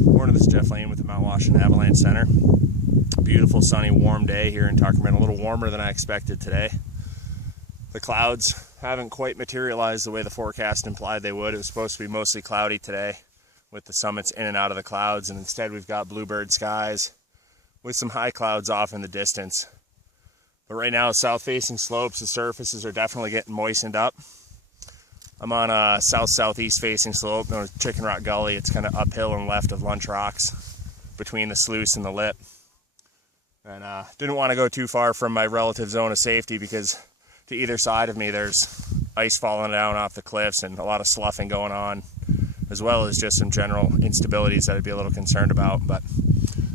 Morning, this is Jeff Lane with the Mount Washington Avalanche Center. Beautiful, sunny, warm day here in Tuckerman. A little warmer than I expected today. The clouds haven't quite materialized the way the forecast implied they would. It was supposed to be mostly cloudy today with the summits in and out of the clouds, and instead we've got bluebird skies with some high clouds off in the distance. But right now, south-facing slopes, the surfaces are definitely getting moistened up. I'm on a south-southeast facing slope known as Chicken Rock Gully. It's kind of uphill and left of Lunch Rocks between the sluice and the lip. And didn't want to go too far from my relative zone of safety because to either side of me there's ice falling down off the cliffs and a lot of sloughing going on, as well as just some general instabilities that I'd be a little concerned about. But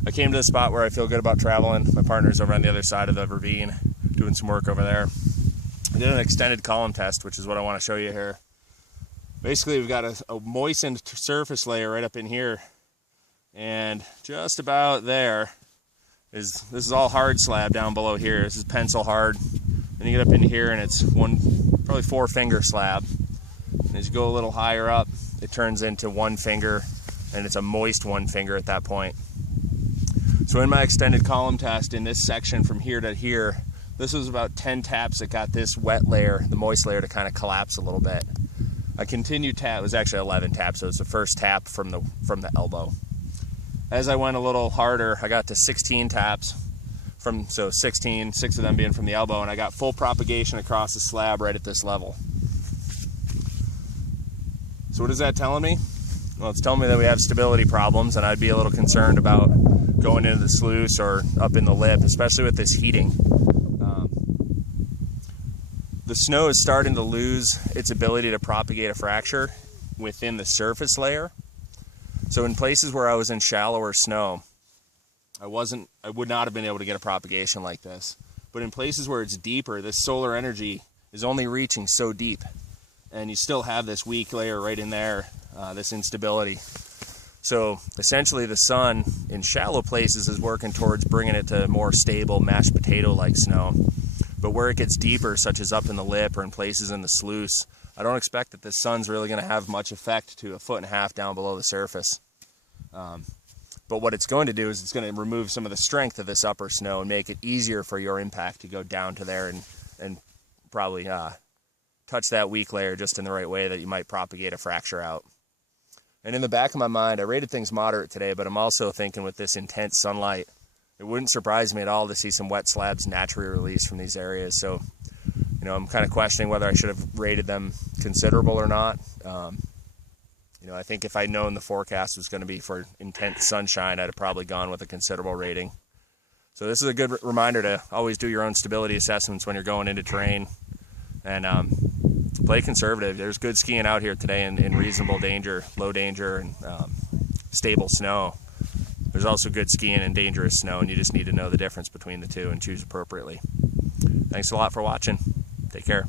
I came to the spot where I feel good about traveling. My partner's over on the other side of the ravine doing some work over there. I did an extended column test, which is what I want to show you here. Basically, we've got a moistened surface layer right up in here, and just about there this is all hard slab down below here. This is pencil hard. Then you get up into here and it's probably 4-finger slab. And as you go a little higher up, it turns into 1 finger, and it's a moist 1 finger at that point. So in my extended column test in this section from here to here, this was about 10 taps that got this wet layer, the moist layer, to kind of collapse a little bit. I continued tap, it was actually 11 taps, so it was the first tap from the elbow. As I went a little harder, I got to 16 taps, so 16, 6 of them being from the elbow, and I got full propagation across the slab right at this level. So what is that telling me? Well, it's telling me that we have stability problems, and I'd be a little concerned about going into the sluice or up in the lip, especially with this heating. The snow is starting to lose its ability to propagate a fracture within the surface layer. So in places where I was in shallower snow, I would not have been able to get a propagation like this. But in places where it's deeper, this solar energy is only reaching so deep, and you still have this weak layer right in there, this instability. So essentially the sun in shallow places is working towards bringing it to more stable mashed potato-like snow. But where it gets deeper, such as up in the lip or in places in the sluice, I don't expect that the sun's really going to have much effect to 1.5 feet down below the surface. But what it's going to do is it's going to remove some of the strength of this upper snow and make it easier for your impact to go down to there and probably touch that weak layer just in the right way that you might propagate a fracture out. And in the back of my mind, I rated things moderate today, but I'm also thinking with this intense sunlight, it wouldn't surprise me at all to see some wet slabs naturally released from these areas. So, I'm kind of questioning whether I should have rated them considerable or not. I think if I'd known the forecast was going to be for intense sunshine, I'd have probably gone with a considerable rating. So this is a good reminder to always do your own stability assessments when you're going into terrain, and play conservative. There's good skiing out here today in reasonable danger, low danger, and stable snow. There's also good skiing in dangerous snow, and you just need to know the difference between the two and choose appropriately. Thanks a lot for watching. Take care.